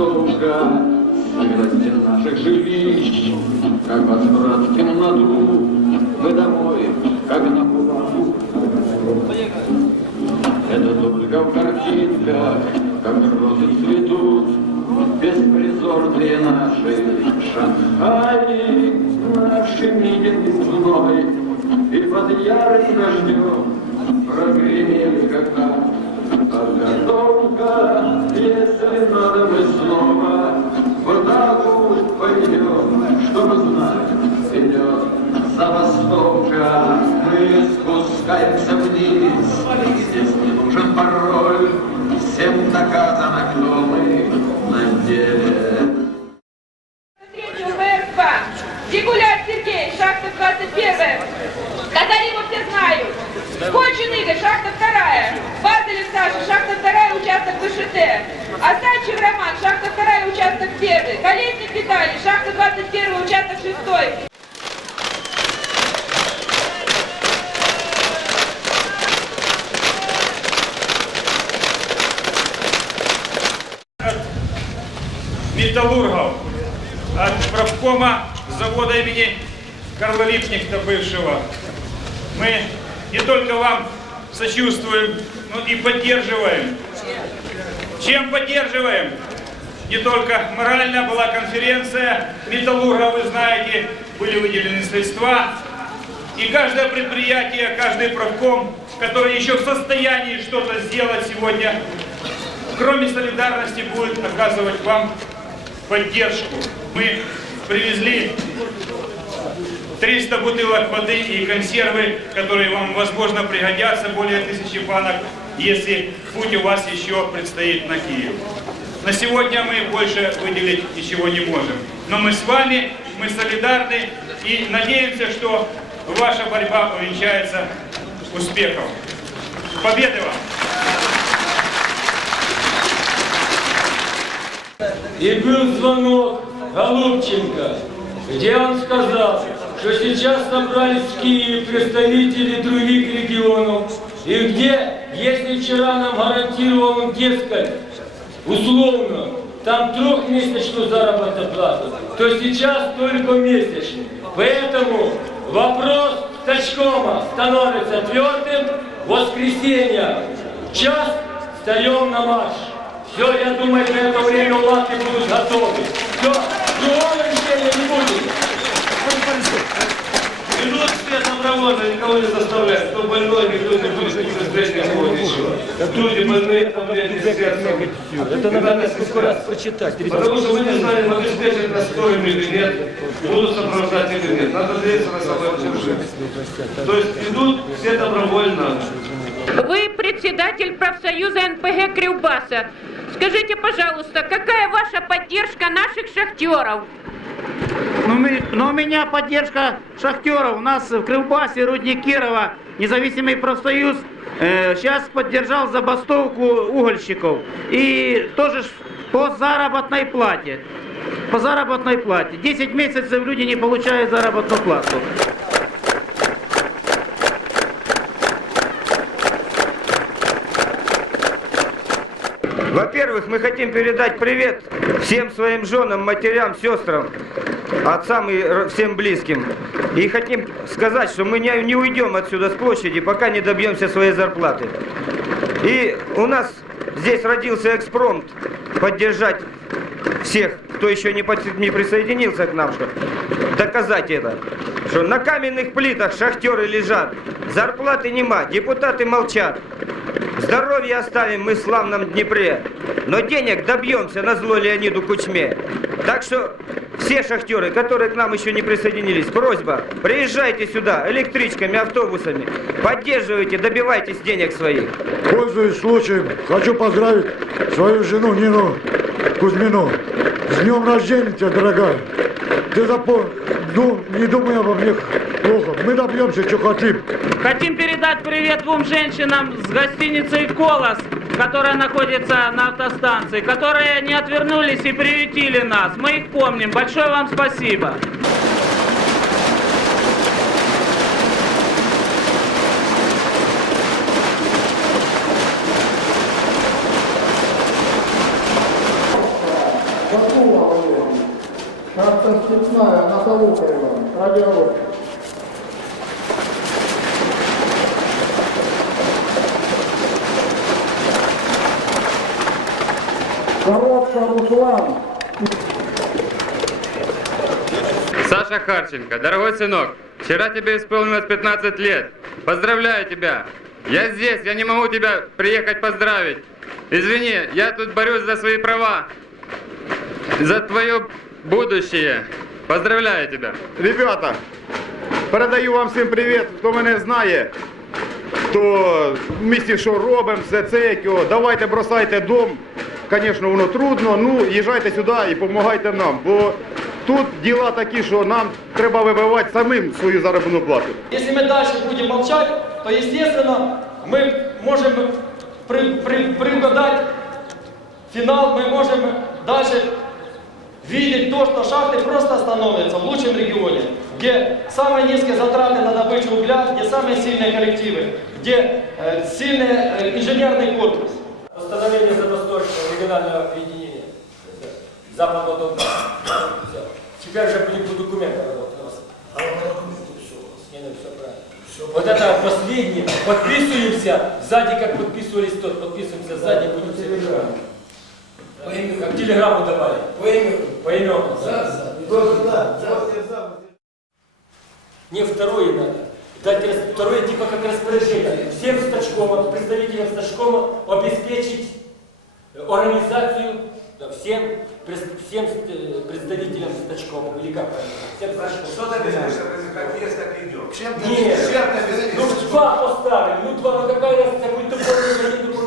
забастовка Смелости наших жилищ, как возврат в темноту, Мы домой, как на плаву. Это только в картинках, как розы цветут, Беспризорные наши Шанхаи, Наши митинги вновь, И под ярым дождем Прогремели как так. Подготовка, если надо, мы снова В атаку пойдем, чтобы знать, идет забастовка. Мы спускаемся вниз, ВШТ. Асачев Роман, шахта 2, участок 1. Колесник Виталий, шахта 21, участок 6. металлургов от правкома завода имени Карла Липнихта бывшего. Мы не только вам сочувствуем, но и поддерживаем. Чем поддерживаем? Не только морально была конференция металлурга, вы знаете, были выделены средства. И каждое предприятие, каждый правком, который еще в состоянии что-то сделать сегодня, кроме солидарности, будет оказывать вам поддержку. Мы привезли 300 бутылок воды и консервы, которые вам, возможно, пригодятся, более тысячи банок, если путь у вас еще предстоит на Киев. На сегодня мы больше выделить ничего не можем. Но мы с вами, мы солидарны и надеемся, что ваша борьба увенчается успехом. Победы вам! И был звонок Голубченко, где он сказал, что сейчас собрались в Киеве представители других регионов, и где, если вчера нам гарантировал дескать, условно, там трехмесячную заработную плату, то сейчас только месячную. Поэтому вопрос Тачкома становится твердым. Воскресенье, час, встаем на марш. Все, я думаю, на это время лапки будут готовы. Все, другого решения не будет. Все добровольно, никого не заставляют. Кто больной, никто не будет не будет ничего. Люди больные, проблемы с сердцем. Это надо несколько раз прочитать. Потому что мы не знаем, обеспечить нас стоим или нет, будут сопровождать или нет. Надо надеяться на самое лучшее. То есть идут все добровольно. Вы председатель профсоюза НПГ Кривбаса. Скажите, пожалуйста, какая ваша поддержка наших шахтеров? Ну, мы- но у меня поддержка шахтеров. У нас в Крылбасе, Рудник Кирова, независимый профсоюз, сейчас поддержал забастовку угольщиков. И тоже по заработной плате. По заработной плате. 10 месяцев люди не получают заработную плату. Во-первых, мы хотим передать привет всем своим женам, матерям, сестрам, отцам и всем близким. И хотим сказать, что мы не, не уйдем отсюда с площади, пока не добьемся своей зарплаты. И у нас здесь родился экспромт поддержать всех, кто еще не, подс- не присоединился к нам, что доказать это. Что на каменных плитах шахтеры лежат, зарплаты нема, депутаты молчат. Здоровье оставим мы в славном Днепре, но денег добьемся на зло Леониду Кучме. Так что все шахтеры, которые к нам еще не присоединились, просьба, приезжайте сюда электричками, автобусами, поддерживайте, добивайтесь денег своих. Пользуясь случаем, хочу поздравить свою жену Нину Кузьмину. С днем рождения тебя, дорогая. Ты запомни, ну, не думай обо мне плохо. Мы добьемся, что хотим. Хотим передать привет двум женщинам с гостиницы «Колос», которая находится на автостанции, которые не отвернулись и приютили нас. Мы их помним. Большое вам спасибо. Старшина Степная, Наталукаева, радиолог. Коробка Руслан. Саша Харченко, дорогой сынок, вчера тебе исполнилось 15 лет. Поздравляю тебя. Я здесь, я не могу тебя приехать поздравить. Извини, я тут борюсь за свои права, за твое будущее. Поздравляю тебя. Ребята, передаю вам всім привіт, хто мене знає, хто в місті що робимо, все це як його. Давайте бросайте дом. Звісно, воно трудно, ну їжджайте сюди і допомагайте нам. Бо тут діла такі, що нам треба вибивати самим свою заробітну плату. Если мы дальше будем молчать, то, естественно, мы можем при- при- предугадать финал, мы можем дальше видеть то, что шахты просто остановятся в лучшем регионе, где самые низкие затраты на добычу угля, где самые сильные коллективы, где э, сильный э, инженерный корпус. Постановление Забастовского Регионального объединения Западного Донбасса. Теперь же будем по документам работать. у нас. Не, ну, правильно. Вот это последнее. Подписываемся сзади, как подписывались тот. Подписываемся сзади, будем все решать. Как телеграмму давали. По имену. По имену. Не второе надо. Дать второе типа как распоряжение. Всем стачкомам, представителям стачкома обеспечить э, организацию да, всем, всем э, представителям стачкома. Или как? Всем стачкомам. Что ты объяснишь, как есть, так и идет? Чем ты Нет. чем ты объяснишь? Ну два поставили, ну два, ну какая разница, будет дополнительно, не дополнительно.